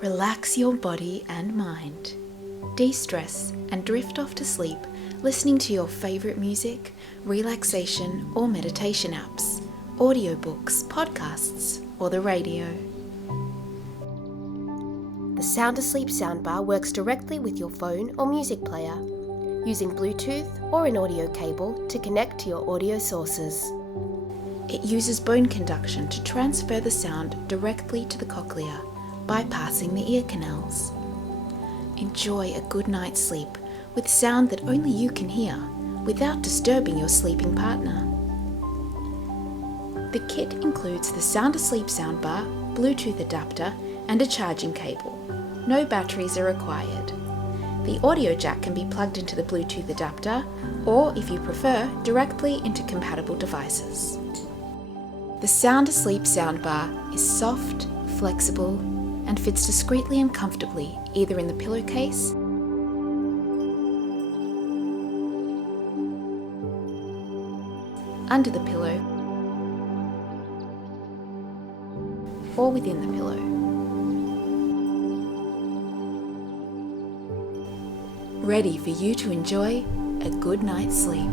Relax your body and mind. De-stress and drift off to sleep listening to your favourite music, relaxation or meditation apps, audiobooks, podcasts or the radio. The SoundAsleep Sound Bar works directly with your phone or music player, using Bluetooth or an audio cable to connect to your audio sources. It uses bone conduction to transfer the sound directly to the cochlea, bypassing the ear canals. Enjoy a good night's sleep with sound that only you can hear, without disturbing your sleeping partner. The kit includes the SoundAsleep Sound Bar, Bluetooth adapter, and a charging cable. No batteries are required. The audio jack can be plugged into the Bluetooth adapter, or if you prefer, directly into compatible devices. The SoundAsleep Sound Bar is soft, flexible, and fits discreetly and comfortably either in the pillowcase, under the pillow, or within the pillow. Ready for you to enjoy a good night's sleep.